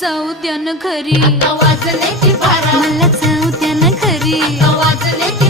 जाऊ द्या ना घरी, आता वाजले की बारा, मला जाऊ द्या ना घरी. आता वाजले की